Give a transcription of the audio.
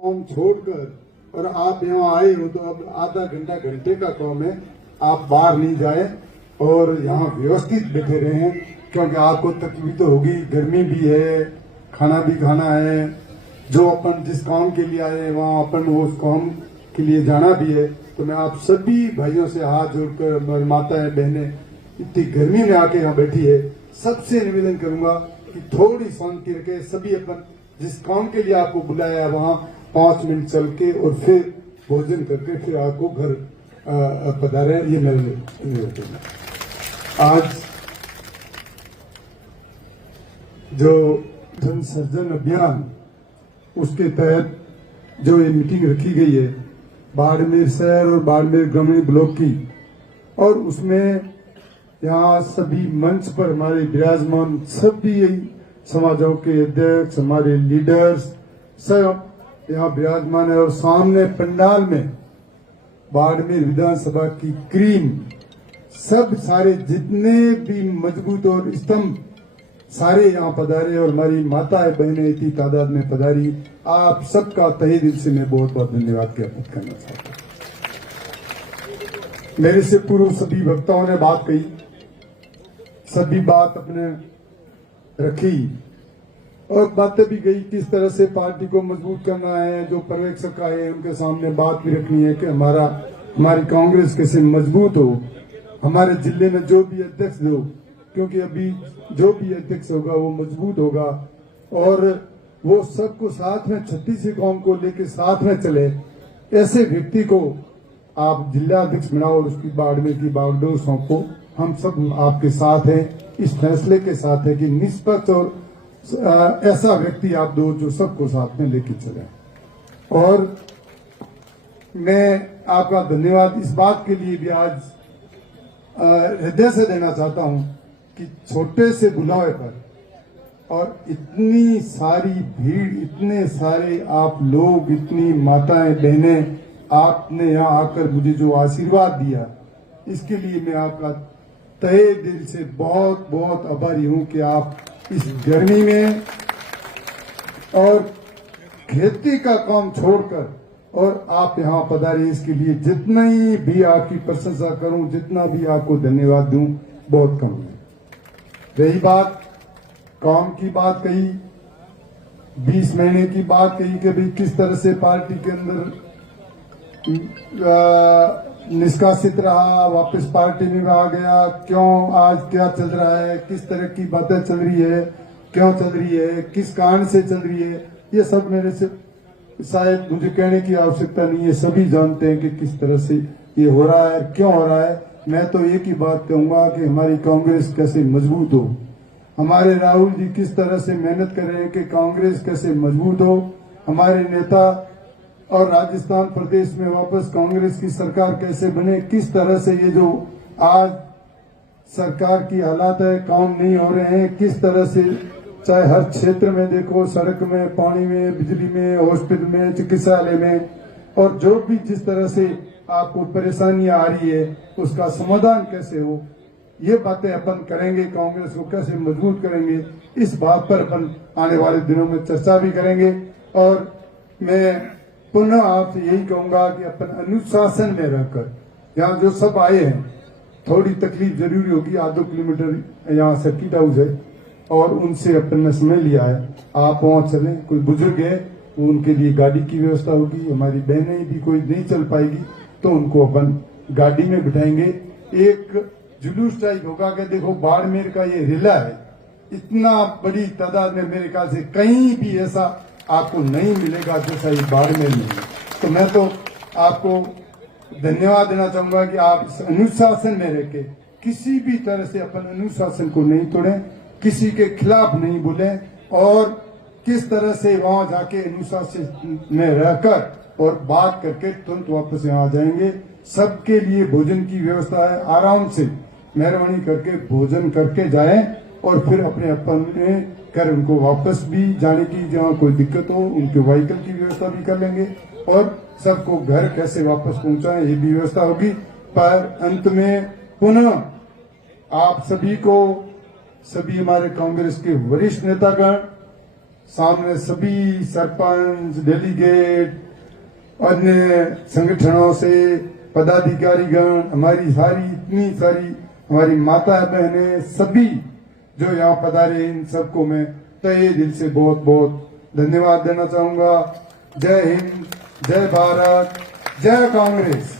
काम छोड़कर और आप यहाँ आए हो तो अब आधा घंटे का काम है, आप बाहर नहीं जाए और यहाँ व्यवस्थित बैठे रहे, क्योंकि आपको तकलीफ तो होगी, गर्मी भी है, खाना भी खाना है, जो अपन जिस काम के लिए आए वहाँ अपन उस काम के लिए जाना भी है। तो मैं आप सभी भाइयों से हाथ जोड़कर, माताएं बहनें इतनी गर्मी में आके यहाँ बैठी है, सबसे निवेदन करूंगा कि थोड़ी शांति रखे, सभी अपन जिस काम के लिए आपको बुलाया है वहाँ 5 मिनट चल के और फिर भोजन करके फिर आपको घर पधारे, ये मेरे निवेदन है। आज जो जन सर्जन अभियान उसके तहत जो ये मीटिंग रखी गई है बाड़मेर शहर और बाड़मेर ग्रामीण ब्लॉक की, और उसमें यहाँ सभी मंच पर हमारे विराजमान सभी समाजों के अध्यक्ष, हमारे लीडर्स सब यहाँ विराजमान है, और सामने पंडाल में बाड़मेर विधानसभा की क्रीम सब सारे जितने भी मजबूत और स्तंभ सारे यहाँ पधारे, और हमारी माताएं बहनें इतनी तादाद में पधारी। आप सबका तहे दिल से मैं बहुत बहुत धन्यवाद ज्ञापित करना चाहता हूँ। मेरे से पूर्व सभी वक्ताओं ने बात कही, सभी बात अपने रखी और बातें भी गई किस तरह से पार्टी को मजबूत करना है। जो पर्यवेक्षक आए हैं उनके सामने बात भी रखनी है कि हमारी कांग्रेस कैसे मजबूत हो, हमारे जिले में जो भी अध्यक्ष हो, क्योंकि अभी जो भी अध्यक्ष होगा वो मजबूत होगा और वो सबको साथ में 36 गांव को लेकर साथ में चले, ऐसे व्यक्ति को आप जिला अध्यक्ष बनाओ और उसकी बाड़मेर की बागडोर सौंपो। हम सब आपके साथ हैं, इस फैसले के साथ है कि निष्पक्ष और ऐसा व्यक्ति आप दो जो सबको साथ में लेके चले। और मैं आपका धन्यवाद इस बात के लिए भी आज हृदय से देना चाहता हूं कि छोटे से बुलावे पर और इतनी सारी भीड़, इतने सारे आप लोग, इतनी माताएं बहनें, आपने यहाँ आकर मुझे जो आशीर्वाद दिया, इसके लिए मैं आपका तहे दिल से बहुत बहुत आभारी हूं कि आप इस गर्मी में और खेती का काम छोड़कर और आप यहाँ पधारे, इसके लिए जितना ही भी आपकी प्रशंसा करूं, जितना भी आपको धन्यवाद दूं, बहुत कम है। रही बात काम की बात कही, 20 महीने की बात कही कि भाई किस तरह से पार्टी के अंदर निष्कासित रहा, वापस पार्टी में आ गया, क्यों, आज क्या चल रहा है, किस तरह की बातें चल रही है, क्यों चल रही है, किस कारण से चल रही है, ये सब मेरे से शायद मुझे कहने की आवश्यकता नहीं है, सभी जानते हैं कि किस तरह से ये हो रहा है, क्यों हो रहा है। मैं तो एक ही बात कहूंगा कि हमारी कांग्रेस कैसे मजबूत हो, हमारे राहुल जी किस तरह से मेहनत कर रहे हैं कि कांग्रेस कैसे मजबूत हो, हमारे नेता और राजस्थान प्रदेश में वापस कांग्रेस की सरकार कैसे बने, किस तरह से ये जो आज सरकार की हालात है, काम नहीं हो रहे हैं, किस तरह से चाहे हर क्षेत्र में देखो, सड़क में, पानी में, बिजली में, हॉस्पिटल में, चिकित्सालय में, और जो भी जिस तरह से आपको परेशानियां आ रही है उसका समाधान कैसे हो, ये बातें अपन करेंगे। कांग्रेस को कैसे मजबूत करेंगे, इस बात पर अपन आने वाले दिनों में चर्चा भी करेंगे। और मैं पुनः आपसे यही कहूंगा कि अपन अनुशासन में रहकर, यहाँ जो सब आए हैं, थोड़ी तकलीफ जरूरी होगी, आधो किलोमीटर यहाँ सर्किट हाउस है और उनसे अपन ने समय लिया है, आप वहां चलें। कोई बुजुर्ग है तो उनके लिए गाड़ी की व्यवस्था होगी, हमारी बहनें भी कोई नहीं चल पाएगी तो उनको अपन गाड़ी में बिठाएंगे। एक जुलूस टाइप होगा कि देखो बाड़मेर का ये रिला है, इतना बड़ी तादाद में मेरे ख्याल से कहीं भी ऐसा आपको नहीं मिलेगा जैसा ये बाड़मेर में है। तो मैं तो आपको धन्यवाद देना चाहूंगा कि आप इस अनुशासन में रह के किसी भी तरह से अपन अनुशासन को नहीं तोड़ें, किसी के खिलाफ नहीं बोले, और किस तरह से वहां जाके अनुशासन में रहकर और बात करके तुरंत वापस यहाँ आ जाएंगे। सबके लिए भोजन की व्यवस्था है, आराम से मेहरबानी करके भोजन करके जाएं और फिर अपने घर उनको वापस भी जाने की जहाँ कोई दिक्कत हो उनके व्हीकल की व्यवस्था भी कर लेंगे और सबको घर कैसे वापस पहुंचाएं ये भी व्यवस्था होगी। पर अंत में पुनः आप सभी को, सभी हमारे कांग्रेस के वरिष्ठ नेतागण, सामने सभी सरपंच, डेलीगेट, अन्य संगठनों से पदाधिकारीगण, हमारी सारी इतनी सारी हमारी माता बहनें, सभी जो यहाँ पधारे, इन सबको मैं तहे दिल से बहुत बहुत धन्यवाद देना चाहूंगा। जय हिंद, जय भारत, जय कांग्रेस।